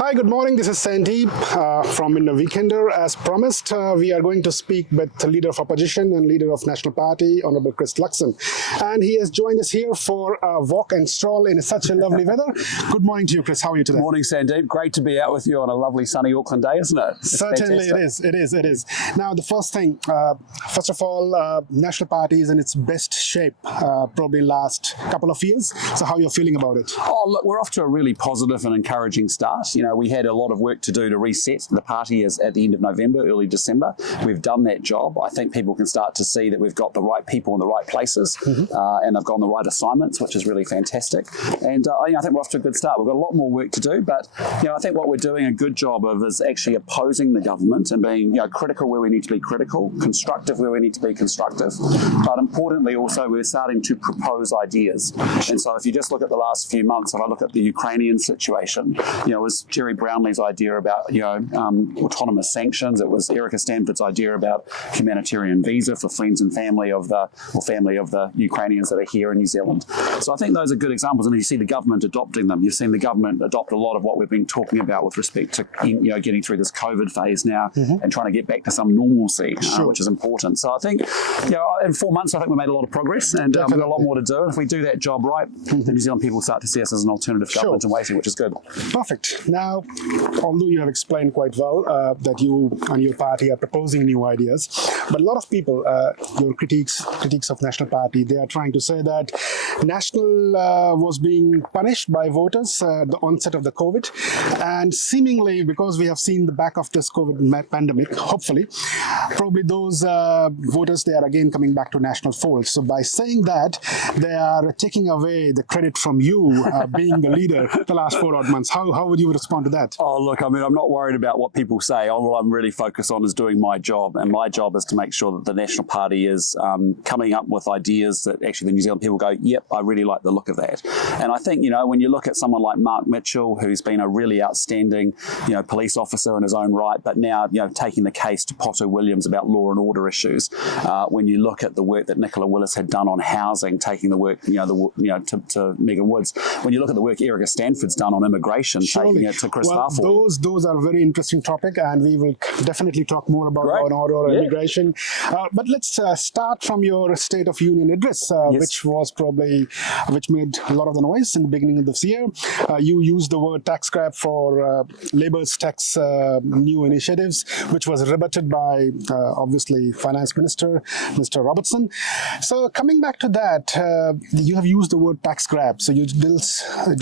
Hi, good morning. This is Sandeep from In the Weekender. As promised, we are going to speak with the Leader of Opposition and Leader of National Party, Honorable Chris Luxon. And he has joined us here for a walk and stroll in such a lovely weather. Good morning to you, Chris. How are you today? Morning, Sandeep. Great to be out with you on a lovely sunny Auckland day, isn't it? It's Certainly fantastic. it is. Now, the first thing, first of all, National Party is in its best shape, probably last couple of years. So how are you feeling about it? Oh, look, we're off to a really positive and encouraging start. You know, we had a lot of work to do to reset. The party is at the end of November, early December. We've done that job. I think people can start to see that we've got the right people in the right places and they've got the right assignments, which is really fantastic. And I think we're off to a good start. We've got a lot more work to do, but I think what we're doing a good job of is actually opposing the government and being critical where we need to be critical, constructive where we need to be constructive. But importantly, also we're starting to propose ideas. And so if you just look at the last few months, if I look at the Ukrainian situation, it was Jerry Brownlee's idea about autonomous sanctions. It was Erica Stanford's idea about humanitarian visa for friends and family of the Ukrainians that are here in New Zealand. So I think those are good examples, and you see the government adopting them. You've seen the government adopt a lot of what we've been talking about with respect to getting through this COVID phase now and trying to get back to some normalcy, which is important. So I think in 4 months I think we made a lot of progress, and we've got a lot more to do. And if we do that job right, the New Zealand people start to see us as an alternative government in waiting, which is good. Perfect. Now, although you have explained quite well that you and your party are proposing new ideas, but a lot of people, your critiques of National Party, they are trying to say that National was being punished by voters at the onset of the COVID, and seemingly because we have seen the back of this COVID pandemic, hopefully, probably those voters, they are again coming back to National fold. So by saying that, they are taking away the credit from you being the leader the last 4 odd months. How would you respond to that? Oh, look, I mean, I'm not worried about what people say. All I'm really focused on is doing my job, and my job is to make sure that the National Party is coming up with ideas that actually the New Zealand people go, yep, I really like the look of that. And I think, when you look at someone like Mark Mitchell, who's been a really outstanding, police officer in his own right, but now, taking the case to Potter Williams about law and order issues. When you look at the work that Nicola Willis had done on housing, taking the work, to Megan Woods. When you look at the work Erica Stanford's done on immigration, taking it to Chris Harford. Those are a very interesting topic, and we will definitely talk more about law and order and immigration. But let's start from your State of Union address, which made a lot of the noise in the beginning of this year. You used the word tax grab for Labour's tax new initiatives, which was rebutted by obviously Finance Minister Mr. Robertson. So coming back to that, you have used the word tax grab. So do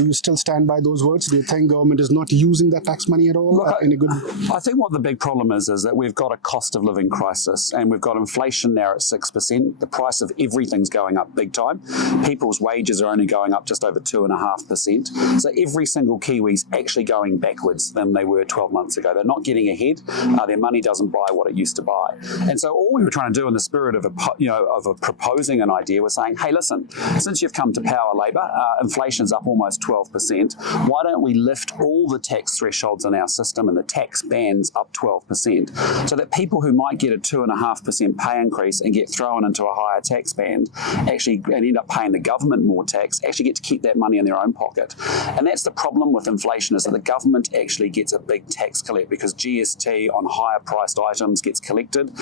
you still stand by those words? Do you think government is not using that tax money at all? I think what the big problem is that we've got a cost of living crisis, and we've got inflation now at 6%. The price of everything's going up big time. People's wages are only going up just over 2.5%. So every single Kiwi's actually going backwards than they were 12 months ago. They're not getting ahead. Their money doesn't buy what it used to buy. And so all we were trying to do in the spirit of proposing an idea was saying, hey, listen, since you've come to power, Labor, inflation's up almost 12%. Why don't we lift all the tax thresholds in our system and the tax bands up 12%, so that people who might get a 2.5% pay increase and get thrown into a higher tax band and end up paying the government more tax, actually get to keep that money in their own pocket. And that's the problem with inflation, is that the government actually gets a big tax collect because GST on higher priced items gets collected.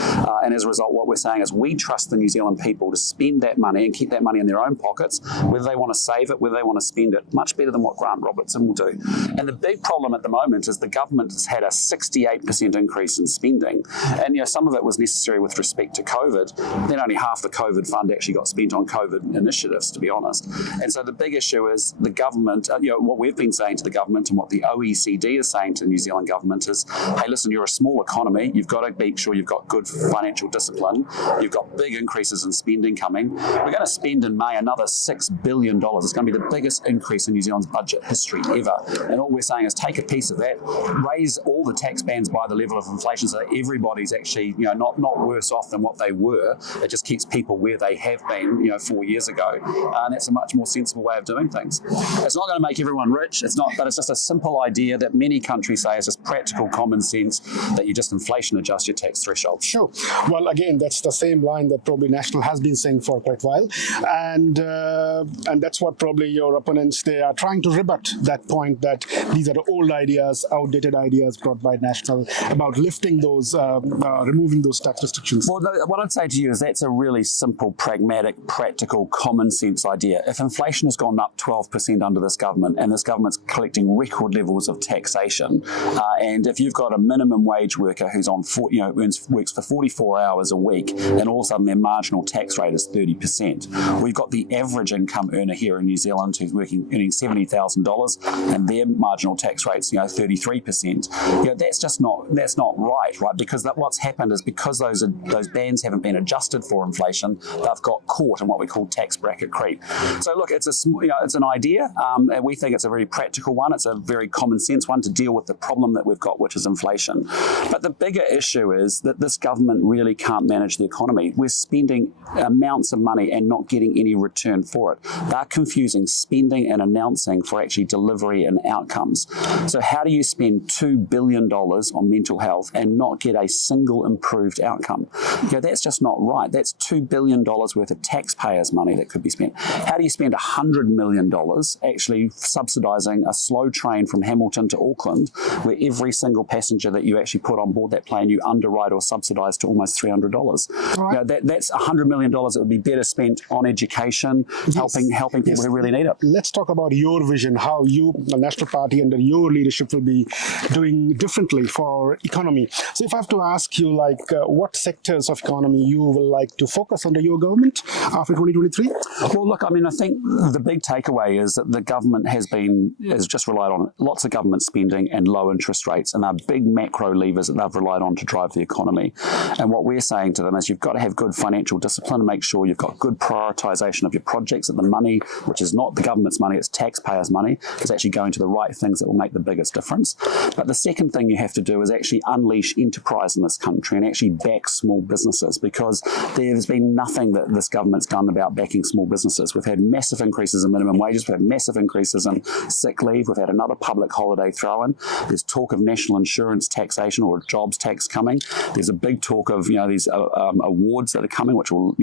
And as a result, what we're saying is we trust the New Zealand people to spend that money and keep that money in their own pockets, whether they want to save it, whether they want to spend it, much better than what Grant Robertson will do. And the big problem at the moment is the government has had a 68% increase in spending. And some of it was necessary with respect to COVID. Then only half the COVID fund actually got spent on COVID initiatives, to be honest. And so the big issue is the government, what we've been saying to the government and what the OECD is saying to the New Zealand government is, hey, listen, you're a small economy. You've got to make sure you've got good financial discipline. You've got big increases in spending coming. We're going to spend in May another $6 billion. It's going to be the biggest increase in New Zealand's budget history ever. And all we're saying is take a piece of that, raise all the tax bands by the level of inflation so that everybody's actually, not worse off than what they were. It just keeps people where they have been, 4 years ago. And that's a much more sensible way of doing things. It's not going to make everyone rich. It's not, but it's just a simple idea that many countries say is just practical common sense, that you just inflation adjust your tax threshold. Sure. Well, again, that's the same line that probably National has been saying for quite a while. And that's what probably your opponents, they are trying to rebut that point that these are the old ideas, outdated ideas brought by National about lifting those, removing those tax restrictions. Well, what I'd say to you is that's a really simple, pragmatic, practical, common sense idea. If inflation has gone up 12% under this government, and this government's collecting record levels of taxation, and if you've got a minimum wage worker who's on, works for 44 hours a week, and all of a sudden their marginal tax rate is 30%. We've got the average income earner here in New Zealand who's earning $70,000, and their marginal tax rate's 33%. That's not right? Because what's happened is because those bands haven't been adjusted for inflation, they've got caught in what we call tax bracket creep. So look, it's an idea. And we think it's a very practical one. It's a very common sense one to deal with the problem that we've got, which is inflation. But the bigger issue is that this government really can't manage the economy. We're spending amounts of money and not getting any return for it. They're confusing spending and announcing for actually delivery and outcomes. So how do you spend $2 billion on mental health and not get a single improved outcome? That's just not right. That's $2 billion worth of taxpayers' money that could be spent. How do you spend $100 million actually subsidising a slow train from Hamilton to Auckland, where every single passenger that you actually put on board that plane you underwrite or subsidise to almost $300? Right. That's $100 million that would be better spent on education, helping people who really need it. Let's talk about your vision, how you, the National Party under your leadership, will be doing differently for economy. So if I have to ask you, what sectors of economy you will like to focus under your government after 2023? Well, look, I think the big takeaway is that the government has just relied on lots of government spending and low interest rates, and they're big macro levers that they've relied on to drive the economy. And what we're saying to them is you've got to have good financial discipline and make sure you've got good prioritisation of your projects, that the money, which is not the government's money, it's taxpayers' money, is actually going to the right things that will make the biggest difference. But the second thing you have to do is actually unleash enterprise in this country and actually back small businesses, because there's been nothing that this government's done about backing small businesses. We've had massive increases in minimum wages, we've had massive increases in sick leave, we've had another public holiday throw-in. There's talk of national insurance taxation or jobs tax coming. There's a big talk of these awards that are coming, which will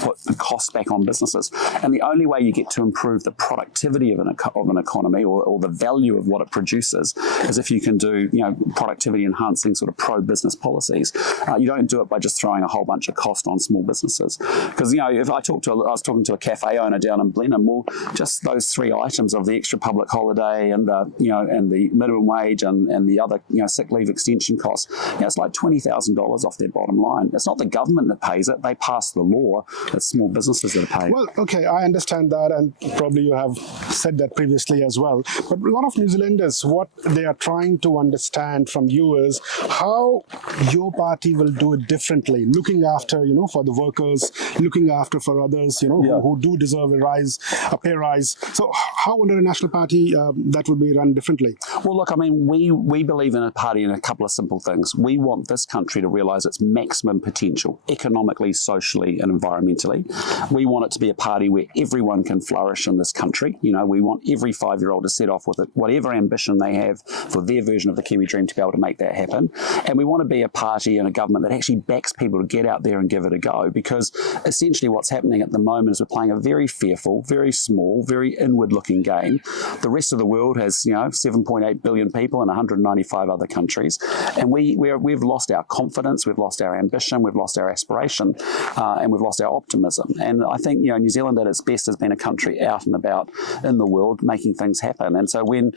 put the cost back on businesses. And the only way you get to improve the productivity of an economy or the value of what it produces is if you can do productivity enhancing sort of pro-business policies. You don't do it by just throwing a whole bunch of cost on small businesses. Because if I was talking to a cafe owner down in Blenheim, well, just those three items of the extra public holiday and the minimum wage and the other sick leave extension costs, it's like $20,000 off their bottom line. It's not the government that pays it; they pass the law. It's small businesses that are paid. Well, okay, I understand that, and probably you have said that previously as well. But a lot of New Zealanders, what they are trying to understand from you is how your party will do it differently, looking after, for the workers, looking after for others, who do deserve a pay rise. So how under a national party that will be run differently? Well, look, we believe in a party in a couple of simple things. We want this country to realise its maximum potential, economically, socially and environmentally. We want it to be a party where everyone can flourish in this country. We want every 5-year-old to set off with whatever ambition they have for their version of the Kiwi dream to be able to make that happen. And we want to be a party and a government that actually backs people to get out there and give it a go, because essentially what's happening at the moment is we're playing a very fearful, very small, very inward-looking game. The rest of the world has 7.8 billion people in 195 other countries, and we've lost our confidence, we've lost our ambition, we've lost our aspiration, and we've lost our optimism. And I think New Zealand at its best has been a country out and about in the world making things happen. And so when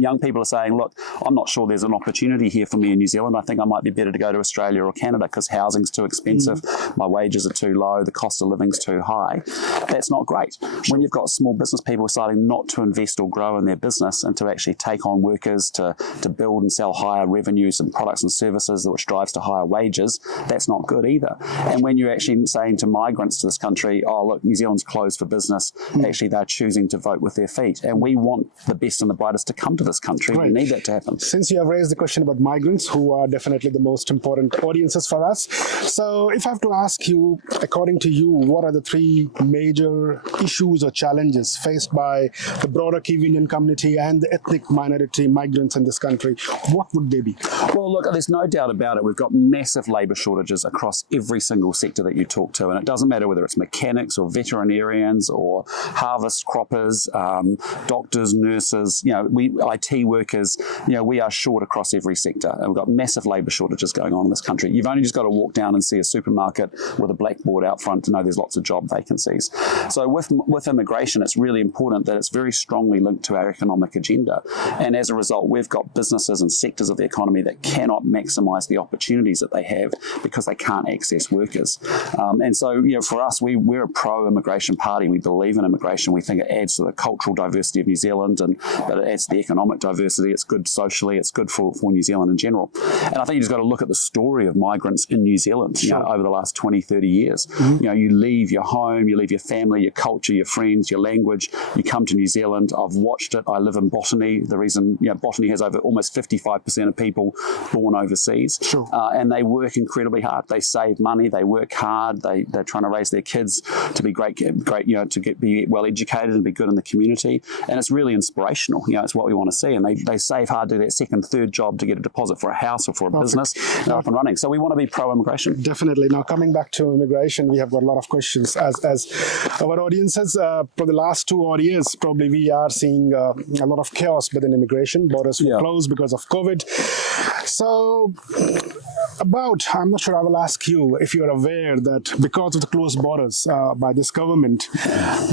young people are saying, look, I'm not sure there's an opportunity here for me in New Zealand, I think I might be better to go to Australia or Canada because housing's too expensive, my wages are too low, the cost of living's too high. That's not great. When you've got small business people deciding not to invest or grow in their business and to actually take on workers to build and sell higher revenues and products and services, which drives to higher wages, that's not good either. And when you're actually saying to migrants to this country, oh, look, New Zealand's closed for business, actually they're choosing to vote with their feet. And we want the best and the brightest to come to this country. Right. We need that to happen. Since you have raised the question about migrants, who are definitely the most important audiences for us, so if I have to ask you, according to you, what are the three major issues or challenges faced by the broader Kiwi Indian community and the ethnic minority migrants in this country, what would they be? Well, look, there's no doubt about it. We've got massive labour shortages across every single sector that you talk to, and it doesn't matter whether it's mechanics or veterinarians or harvest croppers, doctors, nurses, IT workers. We are short across every sector, and we've got massive labour shortages going on in this country. You've only just got to walk down and see a supermarket with a blackboard out front to know there's lots of job vacancies. So with immigration, it's really important that it's very strongly linked to our economic agenda, and as a result, we've got businesses and sectors of the economy that cannot maximise the opportunities that they have because they can't access workers. And so, for us, we're a pro-immigration party. We believe in immigration. We think it adds to the cultural diversity of New Zealand, but it adds to the economic diversity. It's good socially. It's good for New Zealand in general. And I think you just got to look at the story of migrants in New Zealand, over the last 20, 30 years. You leave your home, you leave your family, your culture, your friends, your language. You come to New Zealand. I've watched it. I live in Botany. The reason, Botany has over almost 55% of people born overseas. Sure. And they work incredibly hard. They save money. They work hard. They're trying to raise their kids to be great, be well educated and be good in the community. And it's really inspirational. It's what we want to see. And they save hard, do that second, third job to get a deposit for a house or for a business. They're up and running. So we want to be pro-immigration. Definitely. Now, coming back to immigration, we have got a lot of questions. As our audiences, for the last 2 odd years, probably we are seeing a lot of chaos within immigration. Borders were closed because of COVID. So, I'm not sure, I will ask you if you're aware that because of the closed borders by this government,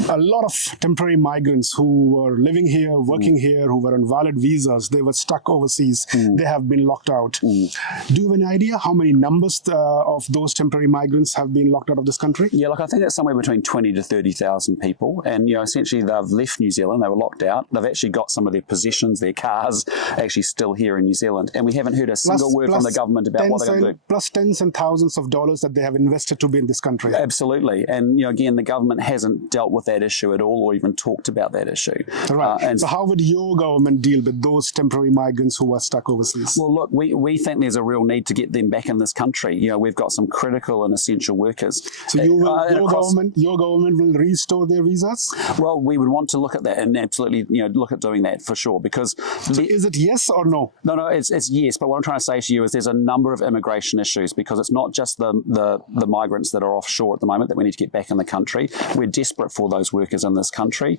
a lot of temporary migrants who were living here, working here, who were on valid visas, they were stuck overseas, they have been locked out. Do you have any idea how many numbers of those temporary migrants have been locked out of this country? Yeah, look, I think it's somewhere between 20 to 30,000 people. And, essentially they've left New Zealand, they were locked out. They've actually got some of their possessions, their cars, actually still here in New Zealand. And we haven't heard a single word from the government about what they're going to do. Plus tens and thousands of dollars that they have invested to be in this country. Absolutely. And, again, the government hasn't dealt with that issue at all or even talked about that issue. Right. So how would your government deal with those temporary migrants who are stuck overseas? Well, look, we think there's a real need to get them back in this country. We've got some critical and essential workers. So your government will restore their visas? Well, we would want to look at that and absolutely, look at doing that for sure. Because is it yes or no? No, it's yes. But what I'm trying to say to you is there's a number of immigration issues because it's not just the migrants that are offshore at the moment that we need to get back in the country. We're desperate for those workers in this country.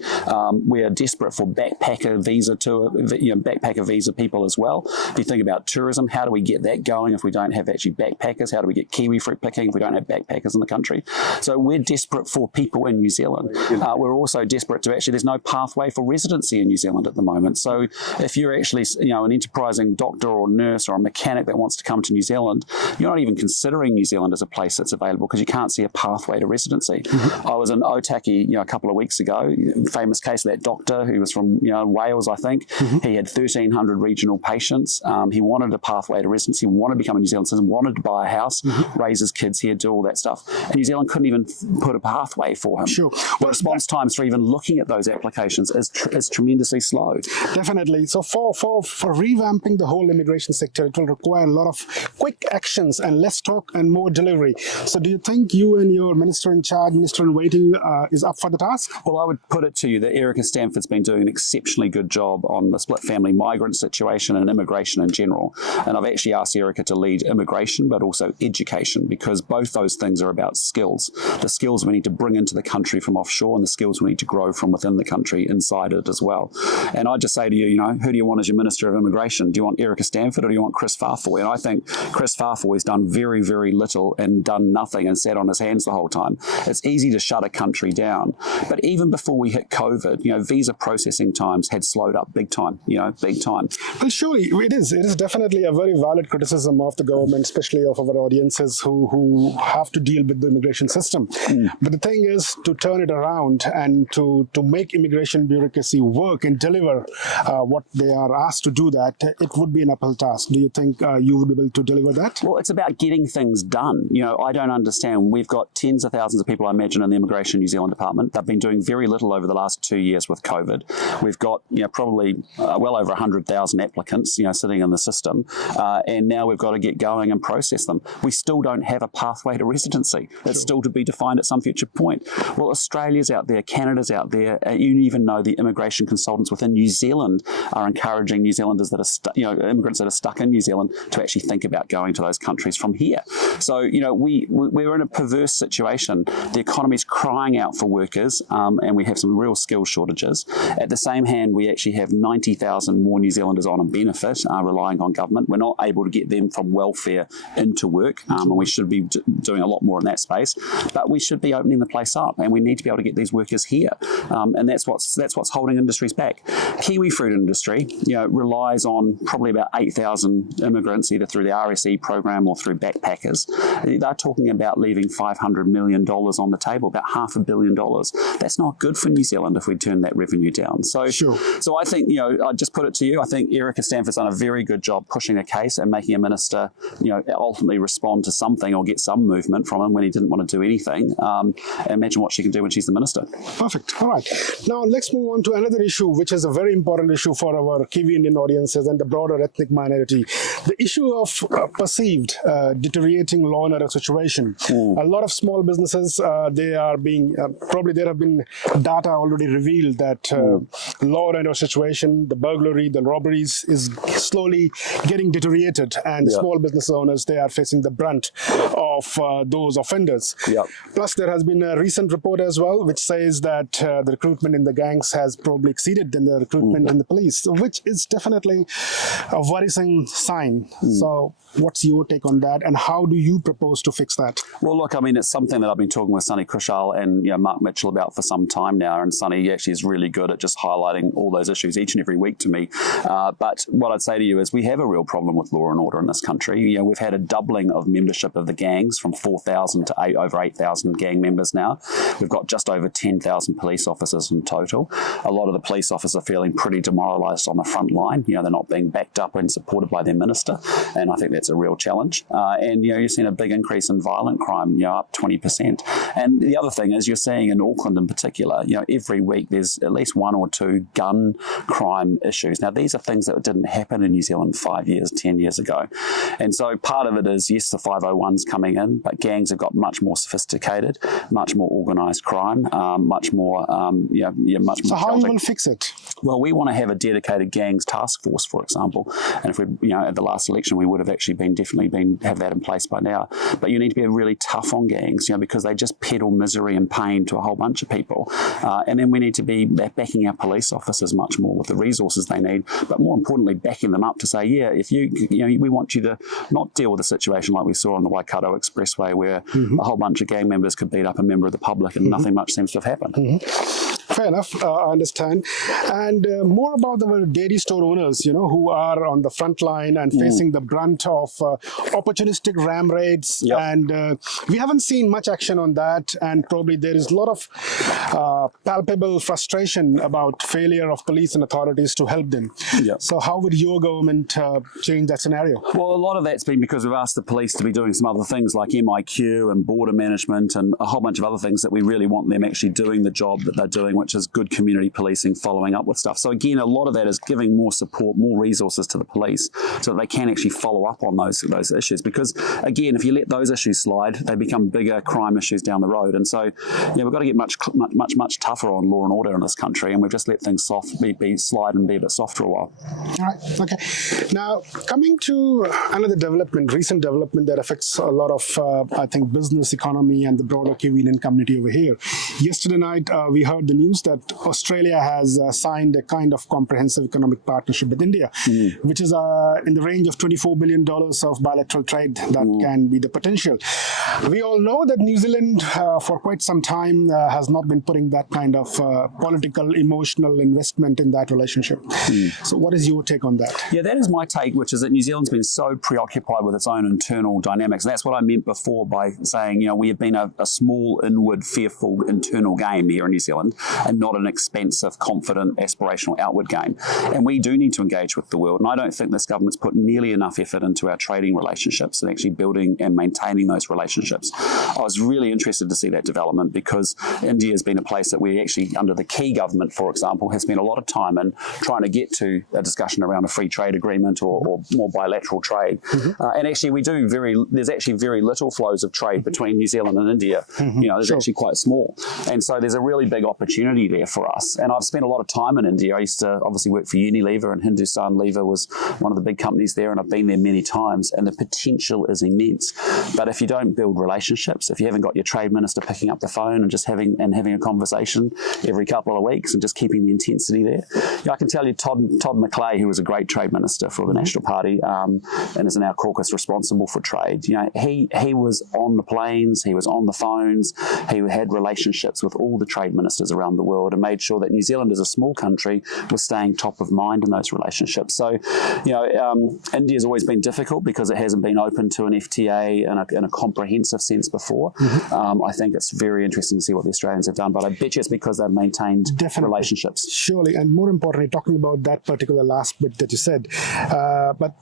We are desperate for backpacker visa people as well. If you think about tourism, how do we get that going if we don't have actually backpackers? How do we get kiwi fruit picking if we don't have backpackers in the country? So we're desperate for people in New Zealand. We're also desperate to there's no pathway for residency in New Zealand at the moment. So if you're actually, an enterprising doctor or nurse or a mechanic that wants to come to New Zealand, you're not even considering New Zealand as a place that's available because you can't see a pathway to residency. I was in Otaki, a couple of weeks ago, famous case of that doctor who was from, Wales, I think. He had 1,300 regional patients. He wanted a pathway to residency, wanted to become a New Zealand citizen, wanted to buy a house, raise his kids here, do all that stuff. And New Zealand couldn't even put a pathway for him. Sure. The response times for even looking at those applications is tremendously slow. Definitely. So for revamping the whole immigration sector, it will require a lot of quick actions and less talk and more delivery. So do you think you and your minister in charge, minister in waiting, is up for the task? Well, I would put it to you that Erica Stanford's been doing an exceptionally good job on the split family migrant situation and immigration in general. And I've actually asked Erica to lead immigration, but also education, because both those things are about skills. The skills we need to bring into the country from offshore and the skills we need to grow from within the country inside it as well. And I just say to you, who do you want as your Minister of Immigration? Do you want Erica Stanford or do you want Chris Farfoy? And I think Chris Chris Farfel has done very, very little and done nothing and sat on his hands the whole time. It's easy to shut a country down. But even before we hit COVID, visa processing times had slowed up big time, big time. Well, surely it is. It is definitely a very valid criticism of the government, especially of our audiences who have to deal with the immigration system. But the thing is to turn it around and to make immigration bureaucracy work and deliver what they are asked to do, that it would be an uphill task. Do you think you would be able to deliver that? Well, it's about getting things done. I don't understand. We've got tens of thousands of people, I imagine, in the Immigration New Zealand Department. They've been doing very little over the last 2 years with COVID. We've got probably well over 100,000 applicants sitting in the system, and now we've got to get going and process them. We still don't have a pathway to residency. It's still to be defined at some future point. Well, Australia's out there, Canada's out there. You even know the immigration consultants within New Zealand are encouraging New Zealanders that are immigrants that are stuck in New Zealand to actually think about going to those countries from here. So we're in a perverse situation. The economy's crying out for workers, and we have some real skill shortages. At the same hand, we actually have 90,000 more New Zealanders on a benefit, relying on government. We're not able to get them from welfare into work, and we should be doing a lot more in that space. But we should be opening the place up, and we need to be able to get these workers here, and that's what's holding industries back. Kiwi fruit industry, relies on probably about 8,000 immigrants, either through the RSE program or through backpackers. They're talking about leaving $500 million on the table, about $500 million. That's not good for New Zealand if we turn that revenue down. So, so I think, I just put it to you, I think Erica Stanford's done a very good job pushing a case and making a minister, ultimately respond to something or get some movement from him when he didn't want to do anything. Imagine what she can do when she's the minister. Perfect. All right. Now let's move on to another issue, which is a very important issue for our Kiwi Indian audiences and the broader ethnic minority. The issue of perceived deteriorating law and order situation. A lot of small businesses, they are being, probably there have been data already revealed that law and order situation, the burglary, the robberies is slowly getting deteriorated, and small business owners, they are facing the brunt of those offenders. Plus, there has been a recent report as well, which says that the recruitment in the gangs has probably exceeded than the recruitment in the police, which is definitely a worrisome sign. So what's your take on that, and how do you propose to fix that? Well, look, I mean, it's something that I've been talking with Sonny Kushal and Mark Mitchell about for some time now, and Sonny actually is really good at just highlighting all those issues each and every week to me. But what I'd say to you is we have a real problem with law and order in this country. We've had a doubling of membership of the gangs from 4,000 to over 8,000 gang members now. We've got just over 10,000 police officers in total. A lot of the police officers are feeling pretty demoralised on the front line. They're not being backed up and supported by their minister, and I think that's a real challenge. And you're seeing a big increase in violent crime, up 20%. And the other thing is you're seeing in Auckland in particular, every week there's at least 1 or 2 gun crime issues. Now, these are things that didn't happen in New Zealand 5 years, 10 years ago. And so part of it is, yes, the 501's coming in, but gangs have got much more sophisticated, much more organised crime, much more, much more. So how you will fix it? Well, we want to have a dedicated gangs task force, for example. And if we, at the last election, we would have actually have that in place by now. But you need to be really tough on gangs, because they just peddle misery and pain to a whole bunch of people. And then we need to be backing our police officers much more with the resources they need, but more importantly, backing them up to say, if we want you to not deal with a situation like we saw on the Waikato Expressway where a whole bunch of gang members could beat up a member of the public and nothing much seems to have happened. Fair enough, I understand. And more about the dairy store owners, who are on the front line and facing the brunt of opportunistic ram raids. And we haven't seen much action on that. And probably there is a lot of palpable frustration about failure of police and authorities to help them. So how would your government change that scenario? Well, a lot of that's been because we've asked the police to be doing some other things like MIQ and border management and a whole bunch of other things that we really want them actually doing the job that they're doing, which is good community policing, following up with stuff. So again, a lot of that is giving more support, more resources to the police so that they can actually follow up on those issues. Because again, if you let those issues slide, they become bigger crime issues down the road. And so we've got to get much tougher on law and order in this country, and we've just let things slide and be a bit soft for a while. All right. Okay. Now, coming to another recent development that affects a lot of, I think, business, economy, and the broader Kiwi Indian community over here. Yesterday night, we heard the news news that Australia has signed a kind of comprehensive economic partnership with India, which is in the range of $24 billion of bilateral trade that can be the potential. We all know that New Zealand, for quite some time, has not been putting that kind of political, emotional investment in that relationship. So what is your take on that? Yeah, that is my take, which is that New Zealand's been so preoccupied with its own internal dynamics. And that's what I meant before by saying, we have been a small, inward, fearful internal game here in New Zealand and not an expansive, confident, aspirational outward game. And we do need to engage with the world. And I don't think this government's put nearly enough effort into our trading relationships and actually building and maintaining those relationships. I was really interested to see that development because India has been a place that we actually, under the Key government, for example, has spent a lot of time in trying to get to a discussion around a free trade agreement or more bilateral trade. And actually, there's actually very little flows of trade between New Zealand and India. There's actually quite small. And so there's a really big opportunity there for us. And I've spent a lot of time in India. I used to obviously work for Unilever, and Hindustan Lever was one of the big companies there, and I've been there many times, and the potential is immense. But if you don't build relationships, if you haven't got your trade minister picking up the phone and just having a conversation every couple of weeks and just keeping the intensity there, I can tell you Todd McClay, who was a great trade minister for the National Party and is in our caucus responsible for trade, he was on the planes, he was on the phones, he had relationships with all the trade ministers around the world and made sure that New Zealand as a small country was staying top of mind in those relationships. So, India's always been difficult because it hasn't been open to an FTA in a comprehensive sense before. I think it's very interesting to see what the Australians have done, but I bet you it's because they've maintained relationships. Surely, and more importantly, talking about that particular last bit that you said, but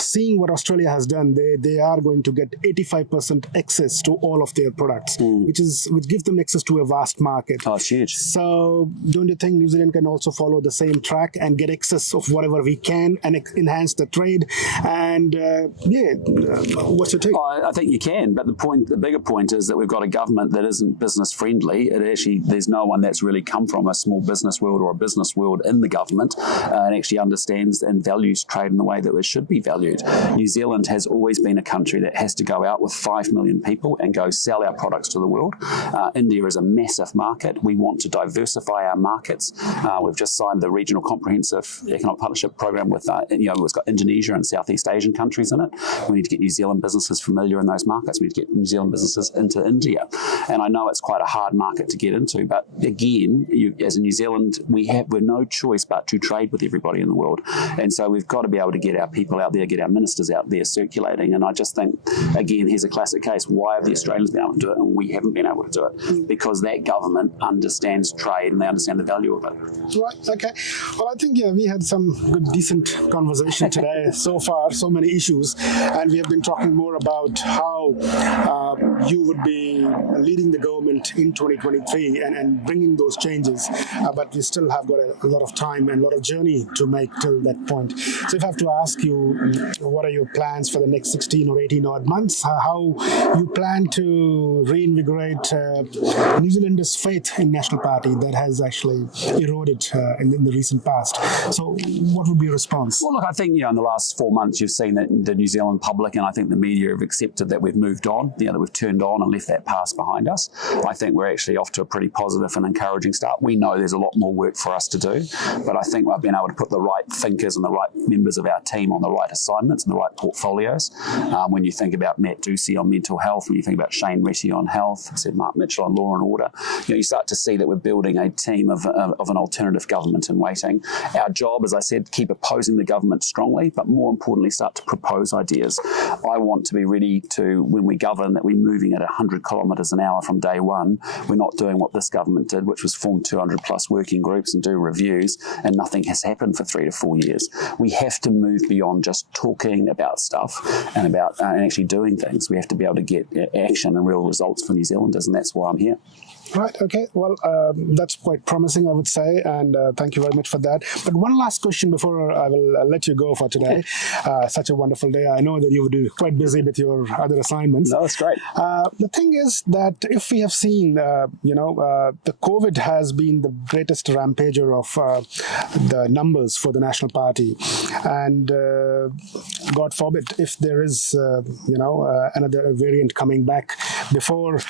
seeing what Australia has done, they are going to get 85% access to all of their products, which gives them access to a vast market. Oh, it's huge. So don't you think New Zealand can also follow the same track and get access of whatever we can and enhance the trade? And what's your take? I think you can, but the bigger point is that we've got a government that isn't business friendly. There's no one that's really come from a small business world or a business world in the government and actually understands and values trade in the way that it should be valued. New Zealand has always been a country that has to go out with 5 million people and go sell our products to the world. India is a massive market. We want to diversify our markets. We've just signed the Regional Comprehensive Economic Partnership Program with, it's got Indonesia and Southeast Asian countries in it. We need to get New Zealand businesses familiar in those markets. We need to get New Zealand businesses into India. And I know it's quite a hard market to get into, but again, as in New Zealand, we've no choice but to trade with everybody in the world. And so we've got to be able to get our people out there, get our ministers out there circulating. And I just think, again, here's a classic case. Why have the Australians been able to do it and we haven't been able to do it? Because that government understands trade and they understand the value of it. Right, okay. Well, I think, we had some good, decent conversation today so far, so many issues. And we have been talking more about how you would be leading the government in 2023 and bringing those changes. But we still have got a lot of time and a lot of journey to make till that point. So if I have to ask you, what are your plans for the next 16 or 18 odd months? How you plan to reinvigorate New Zealanders' faith in National Party that has actually eroded in the recent past? So what would be your response? Well, look, I think, in the last 4 months, you've seen that the New Zealand public and I think the media have accepted that we've moved on, that we've turned on and left that past behind us. I think we're actually off to a pretty positive and encouraging start. We know there's a lot more work for us to do, but I think I've been able to put the right thinkers and the right members of our team on the right assignments and the right portfolios. When you think about Matt Ducey on mental health, when you think about Shane Retty on health, I said Mark Mitchell on law and order, you start to see that we're building a team of an alternative government in waiting. Our job, as I said, keep opposing the government strongly, but more importantly, start to propose ideas. I want to be ready to, when we govern, that we're moving at 100 kilometres an hour from day one. We're not doing what this government did, which was form 200 plus working groups and do reviews, and nothing has happened for 3 to 4 years. We have to move beyond just talking about stuff and actually doing things. We have to be able to get action and real results for New Zealanders, and that's why I'm here. Right, okay. Well, that's quite promising, I would say, and thank you very much for that. But one last question before I will let you go for today. Such a wonderful day. I know that you would be quite busy with your other assignments. No, that's great. The thing is that if we have seen, the COVID has been the greatest rampager of the numbers for the National Party. And God forbid, if there is, another variant coming back before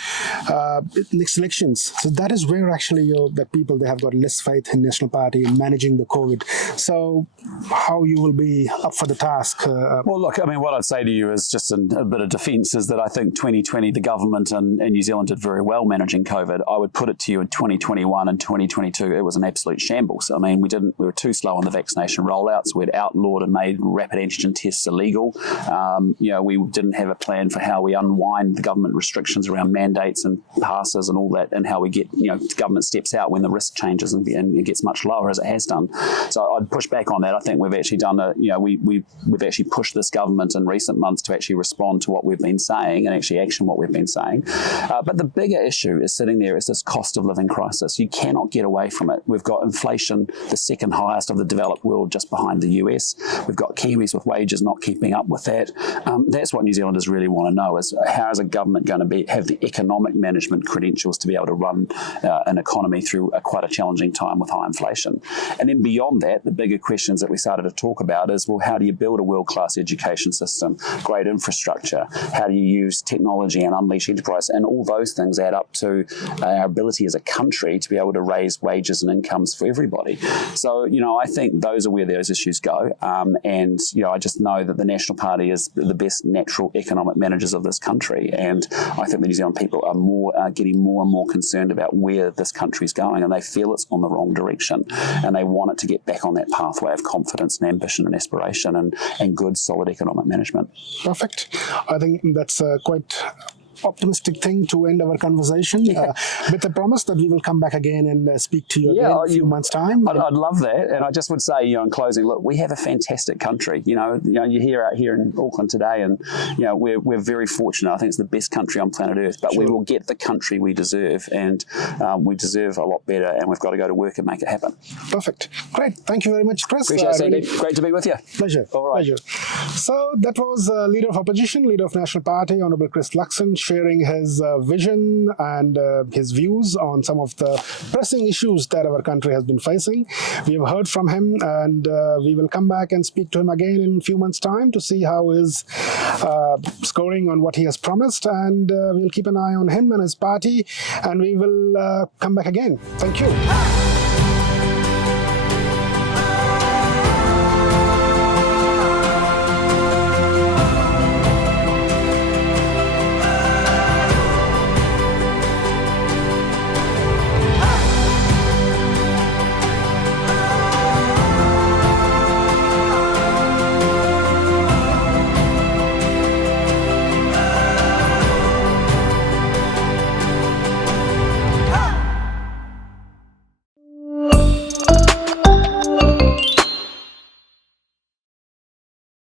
next election, elections. So that is where actually the people, they have got less faith in National Party in managing the COVID. So how you will be up for the task? Well, look, I mean, what I'd say to you is just a bit of defence is that I think 2020, the government in New Zealand did very well managing COVID. I would put it to you in 2021 and 2022, it was an absolute shambles. I mean, we were too slow on the vaccination rollouts. We'd outlawed and made rapid antigen tests illegal. We didn't have a plan for how we unwind the government restrictions around mandates and passes and all that, and how we get, government steps out when the risk changes and it gets much lower, as it has done. So I'd push back on that. I think we've actually done we've actually pushed this government in recent months to actually respond to what we've been saying and actually action what we've been saying. But the bigger issue is sitting there is this cost of living crisis. You cannot get away from it. We've got inflation, the second highest of the developed world, just behind the US. We've got Kiwis with wages not keeping up with that. That's what New Zealanders really want to know, is how is a government going to have the economic management credentials to be able to run an economy through quite a challenging time with high inflation. And then beyond that, the bigger questions that we started to talk about is, well, how do you build a world-class education system, great infrastructure? How do you use technology and unleash enterprise? And all those things add up to our ability as a country to be able to raise wages and incomes for everybody. So, I think those are where those issues go. I just know that the National Party is the best natural economic managers of this country. And I think the New Zealand people are getting more and more concerned about where this country's going, and they feel it's on the wrong direction. And they want it to get back on that pathway of confidence and ambition and aspiration and good, solid economic management. Perfect. I think that's quite optimistic thing to end our conversation with the promise that we will come back again and speak to you again in a few months' time. I'd love that, and I just would say, in closing, look, we have a fantastic country. You're here out here in Auckland today, and we're very fortunate. I think it's the best country on planet Earth, but we will get the country we deserve, and we deserve a lot better, and we've got to go to work and make it happen. Perfect. Great. Thank you very much, Chris. Appreciate it, Sandy. Great to be with you. Pleasure. All right. Pleasure. So that was Leader of Opposition, Leader of National Party, Honourable Chris Luxon, sharing his vision and his views on some of the pressing issues that our country has been facing. We have heard from him, and we will come back and speak to him again in a few months' time to see how is scoring on what he has promised, and we'll keep an eye on him and his party, and we will come back again. Thank you.